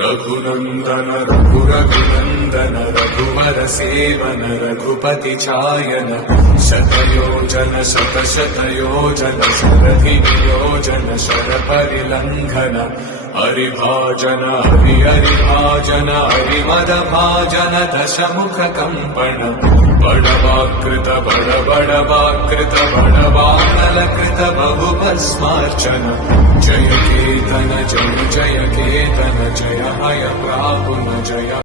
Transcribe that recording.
रघुनंदन रघुरघुनंदन रघुवर seven Raghupati चायन शतयोजन शतशतयोजन शरधि नियोजन sir परिलंघन हरिभाजन हरिभाजन हरिमद भाजन दशमुख कंपन बड़वाकृत बड़वाकृत बड़वानलकृत बहुभस्मार्चन जय केतन जय जय केतन जय हय प्रापुन जय